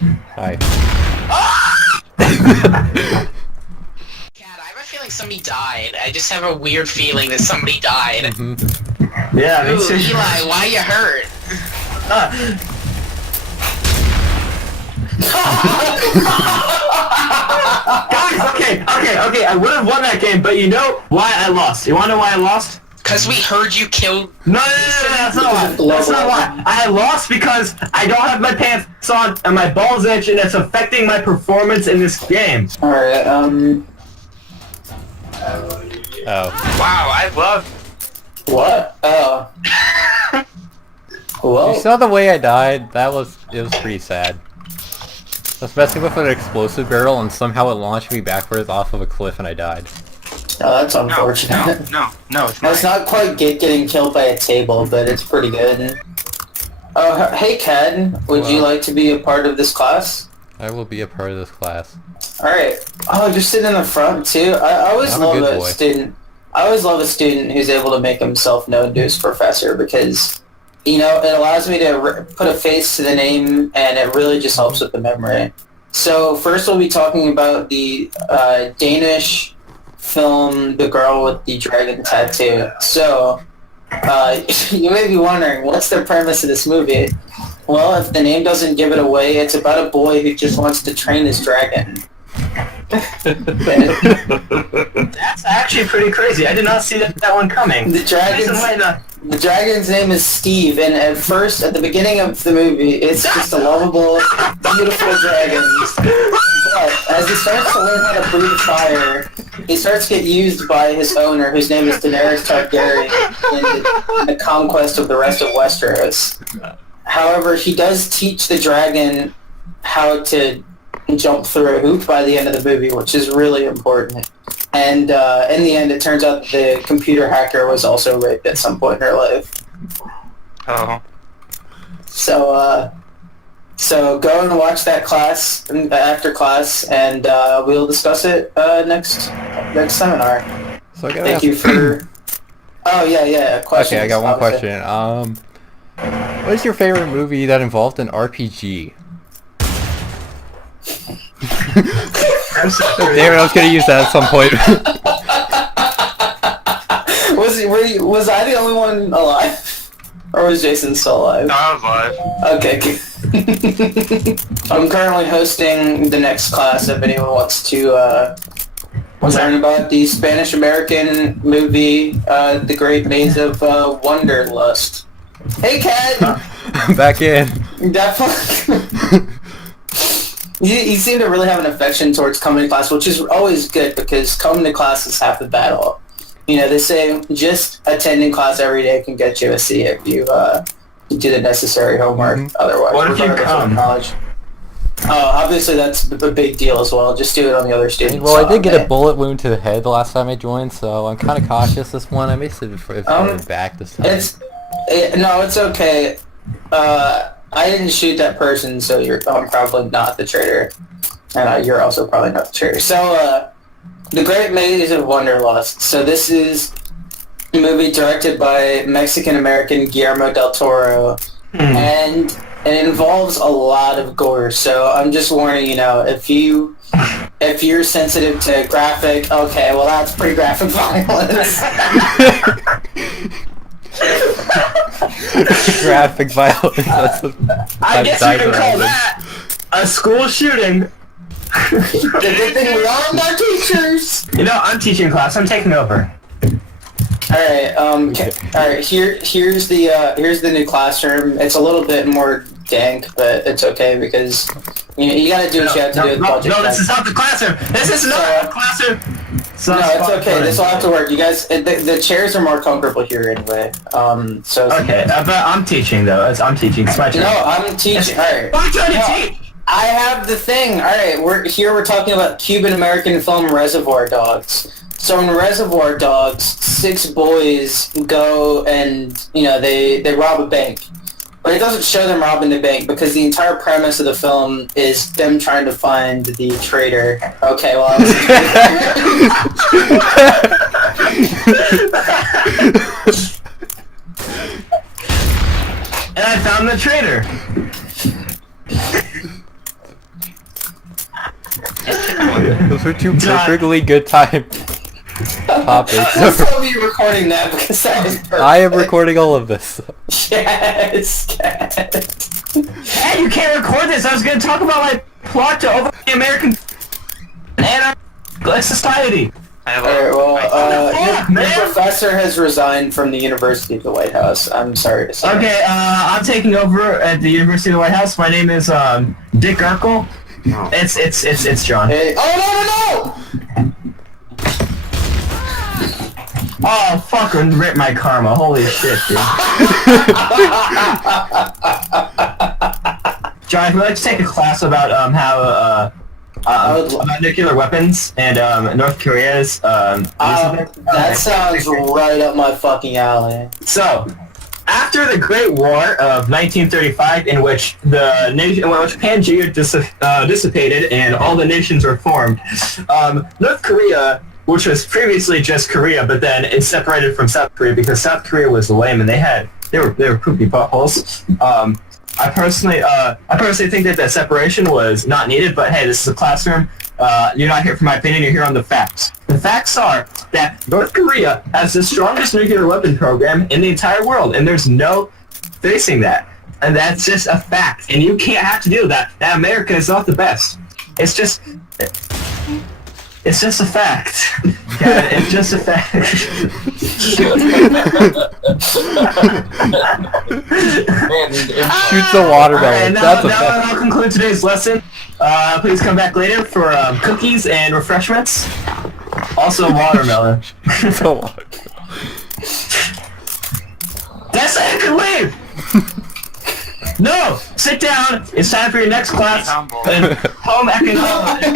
Hi. Cat, I have a feeling somebody died. I just have a weird feeling that somebody died. Yeah, me Ooh, too. Eli, why you hurt? Guys, okay, I would have won that game, but you know why I lost? You wanna know why I lost? Cause we heard you kill. No, that's not why. That's not why. I lost because I don't have my pants on and my balls itch, and it's affecting my performance in this game. Alright, Oh. Wow, I love. What? Oh. Well, You saw the way I died? It was pretty sad. I was messing with an explosive barrel and somehow it launched me backwards off of a cliff and I died. oh, that's unfortunate. No, it's It's not quite getting killed by a table, but it's pretty good. Oh, hey Ken, would you like to be a part of this class? I will be a part of this class. Alright. Oh, you're sitting in the front too? I always I'm a love good a boy. student. I always love a student who's able to make himself known to his professor because, you know, it allows me to put a face to the name and it really just helps with the memory. So first we'll be talking about the Danish film The Girl with the Dragon Tattoo. So, you may be wondering, what's the premise of this movie? Well, if the name doesn't give it away, it's about a boy who just wants to train his dragon. That's actually pretty crazy. I did not see that one coming. The dragon's name is Steve, and at first, at the beginning of the movie, it's just a lovable, beautiful dragon. But as he starts to learn how to breathe fire, he starts to get used by his owner, whose name is Daenerys Targaryen, in the conquest of the rest of Westeros. However, he does teach the dragon how to jump through a hoop by the end of the movie, which is really important. And in the end, it turns out that the computer hacker was also raped at some point in her life. Oh. So go and watch that class after class, and we'll discuss it next seminar. So I gotta Thank ask- you for. Oh yeah. Questions. Okay, I got one obviously. question. What is your favorite movie that involved an RPG? Damn it, I was gonna use that at some point. Was I the only one alive? Or was Jason still alive? No, I was alive. Okay, good. I'm currently hosting the next class if anyone wants to learn about the Spanish-American movie, The Great Maze of Wonderlust. Hey, Kat! I'm back in. Definitely. You seem to really have an affection towards coming to class, which is always good because coming to class is half the battle. You know, they say just attending class every day can get you a C if you do the necessary homework. Otherwise, What if you regardless of come? knowledge. Obviously that's a big deal as well. Just do it on the other students. Well, I did get a bullet wound to the head the last time I joined, so I'm kind of cautious this one. I may sit if I'm back this time. No, it's okay. I didn't shoot that person, so I'm probably not the traitor. And you're also probably not the traitor. So, The Great Maze of Wonderlust. So this is a movie directed by Mexican-American Guillermo del Toro. And it involves a lot of gore. So I'm just warning you now, if you're sensitive to graphic, okay, well that's pretty graphic violence. Graphic violence. I guess you can call that a school shooting. The good thing we all are teachers. You know, I'm teaching class. I'm taking over. Alright, alright, here's the new classroom. It's a little bit more dank, but it's okay because you gotta do what you have to do with the project. No, this is not the classroom. This is not a classroom. No, it's okay. This will have to work. You guys, the chairs are more comfortable here anyway. So Okay, but I'm teaching though. I'm teaching. It's my turn. No, I'm teaching. Alright. I'm trying to teach. I have the thing. Alright, we're talking about Cuban-American film Reservoir Dogs. So in Reservoir Dogs, 6 boys go and, they rob a bank. But it doesn't show them robbing the bank because the entire premise of the film is them trying to find the traitor. Okay, well... And I found the traitor. Those were two perfectly good time topics. Please tell me you're recording that because that is perfect. I am recording all of this. Yes. Hey, you can't record this. I was gonna talk about my plot to overthrow the American and our society. Alright, well, your professor has resigned from the University of the White House. I'm sorry to say. Okay, I'm taking over at the University of the White House. My name is Dick Urkel. No. It's John. Hey, oh no! Oh fuck! Rip my karma. Holy shit, dude. John, would you like to take a class about how about nuclear weapons and North Korea's That sounds right up my fucking alley. So, after the Great War of 1935, in which the nation, in which Pangaea dissipated and all the nations were formed, North Korea, which was previously just Korea, but then it separated from South Korea because South Korea was lame and they were poopy buttholes. I personally think that separation was not needed, but hey, this is a classroom. You're not here for my opinion, you're here on the facts. The facts are that North Korea has the strongest nuclear weapon program in the entire world, and there's no facing that. And that's just a fact, and you can't have to deal with that. That America is not the best. It's just a fact. Yeah, it's just a fact. Shoots a watermelon. Alright, That's a now fact. I'll conclude today's lesson. Please come back later for cookies and refreshments. Also watermelon. Shoots a watermelon. That's it, I can leave! No! Sit down! It's time for your next class. in Home economics.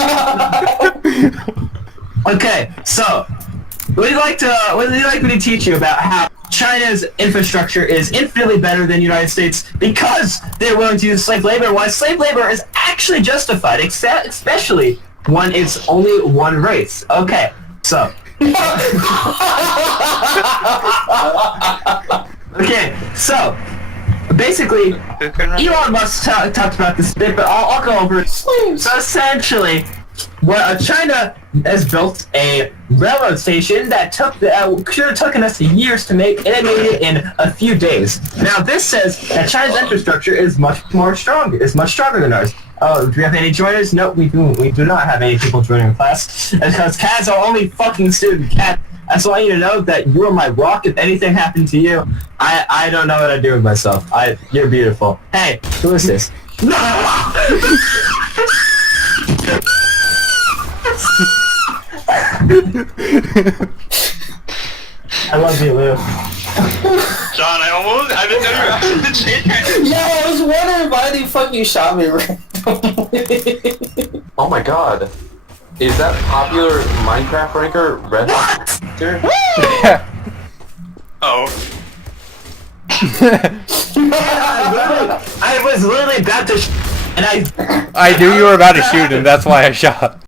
Okay, so would you like me to teach you about how China's infrastructure is infinitely better than the United States because they're willing to use slave labor, why slave labor is actually justified, especially when it's only one race. Okay, so okay, so basically, Elon Musk talked about this a bit, but I'll go over it. So essentially, China has built a railroad station that should have taken us years to make, and it made it in a few days. Now, this says that China's infrastructure is much stronger than ours. Oh, do we have any joiners? No, we do not have any people joining the class, because Kat is our only fucking student. Kat, I just want you to know that you are my rock. If anything happened to you, I don't know what I'd do with myself. You're beautiful. Hey, who is this? No! I love you, Lou. John, I didn't know you were after the chain. Yeah, I was wondering why they fucking shot me randomly. Oh my god. Is that popular Minecraft ranker RedhawkProfessor? Oh. I was literally about to and I knew you were about to shoot, and that's why I shot.